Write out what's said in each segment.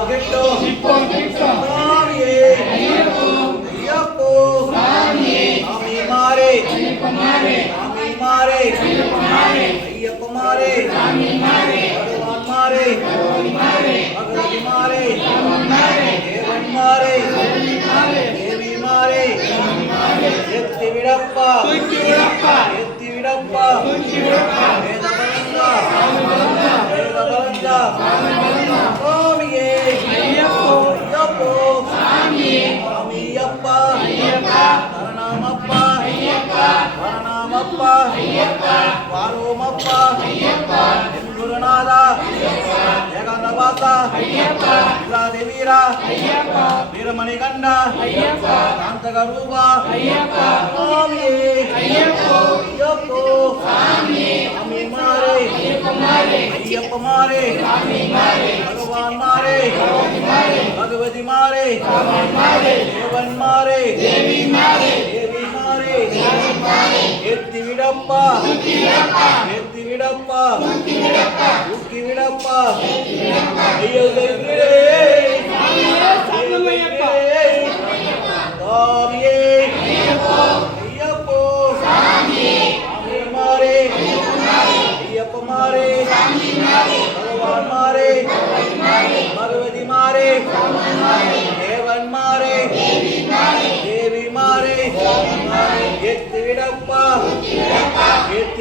இப்போ கிட்டோ சாமியே ஐயப்போ சாமி மாறே சாமி மாறே ஐயப்ப பகவான் மாறே பகவதி மாறே தேவன் மாறே தேவி மாறே எத்தி விடப்பா எத்தி விடப்பா வேத பலந்தா வாரோமப்பா என் குருநாதா ஏகாந்தவாசா. இல்லாதி வீரா வீரமணி கண்டா காந்தக ரூபா சுவாமியே. ஐயப்போ. சாமி மாறே ஐயப்ப மாறே பகவான் மாறே பகவதி மாறே தேவன் மாறே தேவி மாறே எத்தி விடப்பா எத்தி விடப்பா தூக்கி விடப்பா ஐயோ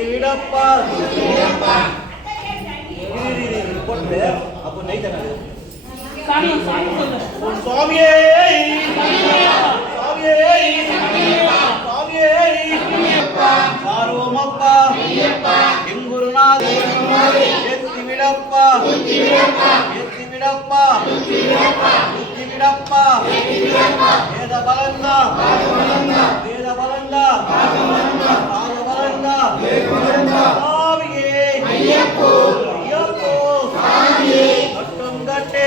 இரு, போட்டு அப்போ நைட் சுவாமியே சுவாமியே சுவாமியே சாரோமப்பா. எங்குருநாத எத்தி விடப்பா எத்தி விடப்பா எத்தி விடப்பா வேத பலந்தா வேத பலந்தா ராஜ பலந்தா சுவாமியே ஐயப்போ ஐயப்போ கட்டும் கட்டே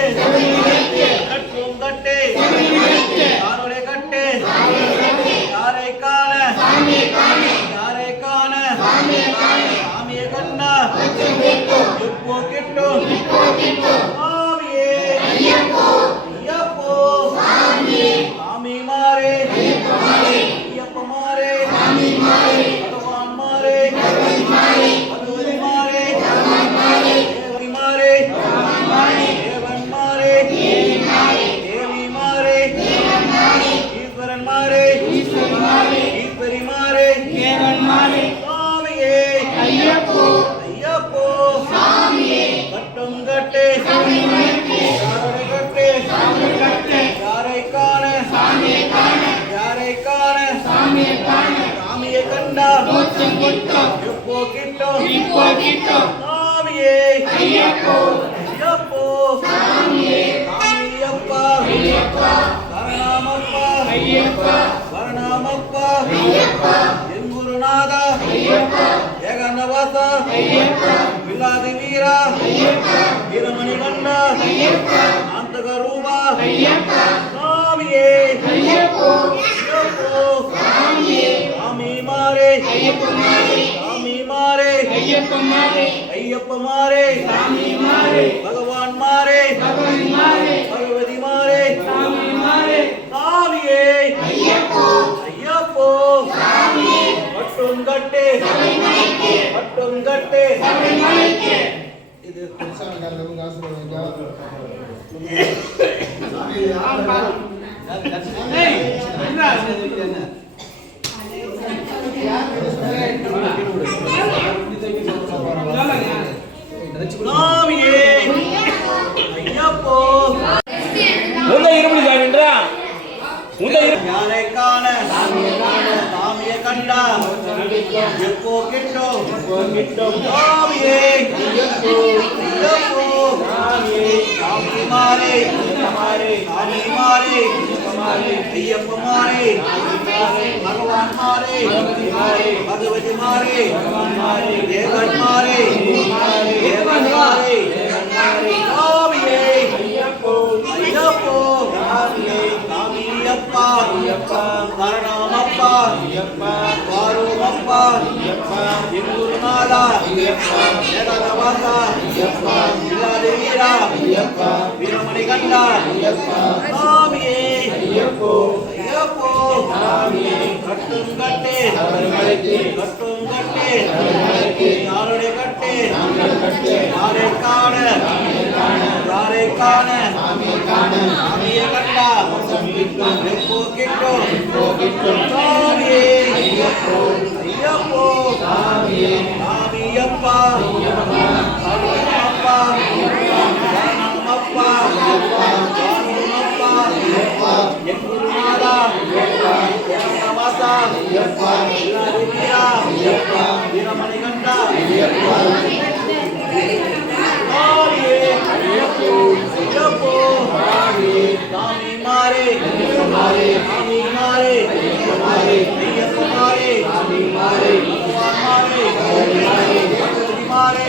எப்போ கிட்டும் சாமியே ஐயப்போ சாமியப்பா சரணமப்பா வரணமப்பா என் குருநாதா ஏகநவாசா வில்லாதி வீரா வீரமணி கிட்டும் சாமியே ஐயப்போ சாமி மாறே சாமி மாறே ஐயப்ப மாறே பகவான் மாறே பகவதி மாறே தேவன் மாறே தேவன் மாறே வீரமணி கண்டா சாமியே ஐயப்போ கட்டும் கட்டே கட்டும் கட்டே யாருடைய கட்டே யாரை காண யாரை காண சாமியை கண்டா எப்போ கிட்டும் சாமியே ஐயப்போ சாமியப்பா சரணமப்பா சரணமப்பா சரணமப்பா என் குருநாதா ஜெகநாதவாசா வீரா வீரமணி கண்டா சாமியே ஐயப்போ சாமி மாறே சாமி மாறே ஐயப்ப மாறே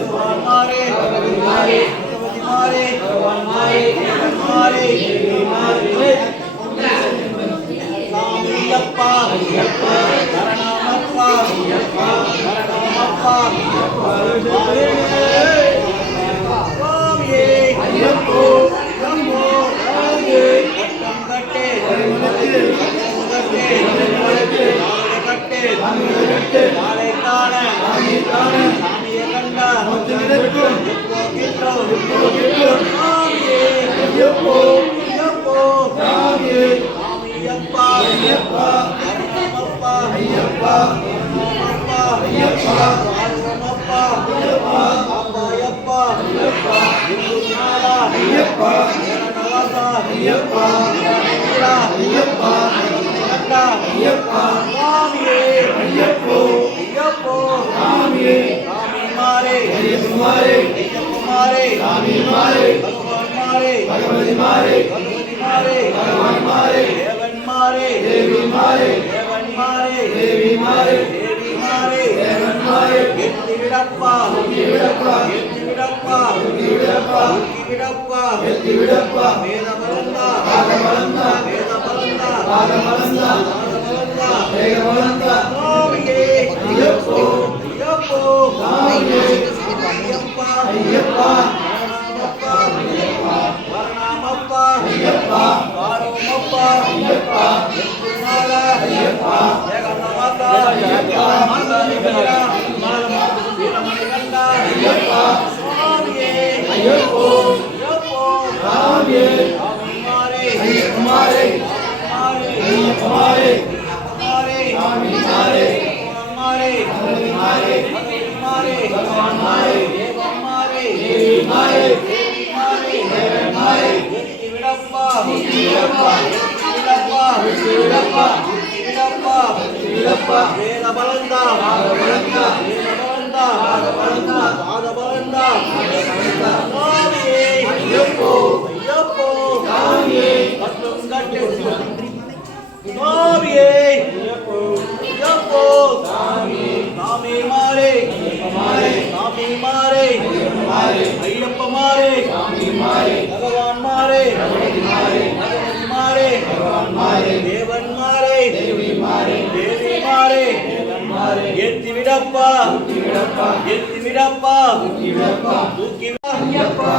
ஐயப்பா சரணமப்பா ஐயப்பா சரணமப்பா ஐயப்பா வாழ்வமப்பா ஐயப்பா ஐயப்பா ஐயப்பா ஐயப்பா ஐயப்பா ஐயப்பா ஐயப்போ ஐயப்போ ஐயப்ப ஐயப்ப மாறே. தேவி மாறே. தேவன் மாறே. தேவி மாறே. தேவி மாறே. தேவன் மாறே. எத்தி விடப்பா. எத்தி விடப்பா. எத்தி விடப்பா. எத்தி விடப்பா. எத்தி விடப்பா. எத்தி விடப்பா. வேத பலந்தா வேத பலந்தா வேத பலந்தா வேத பலந்தா வேத பலந்தா சாமியே ஐயப்போ. ஐயப்போ. சாமியே ஐயப்பா. ஐயப்பா. சரணமப்பா ஐயப்பா. வரணமப்பா ஐயப்பா. வாரோமப்பா. ஐயப்பா ஐயப்பா ஜெகநாதா ஐயப்பா வீரா வீரமணி வேத பலந்தா வாத பலந்தா வேத பலந்தா ஐயப்போ ஐயப்போ கட்டும் கட்டு சாமியே ஐயப்போ ஐயப்போ. சாமி மாறே சாமி மாறே ஐயப்ப மாறே பகவான் மாறே. மாறே பகவான் மாறே தூக்கிடப்பா. தூக்கிடப்பா. தூக்கிடப்பா. தூக்கிடப்பா.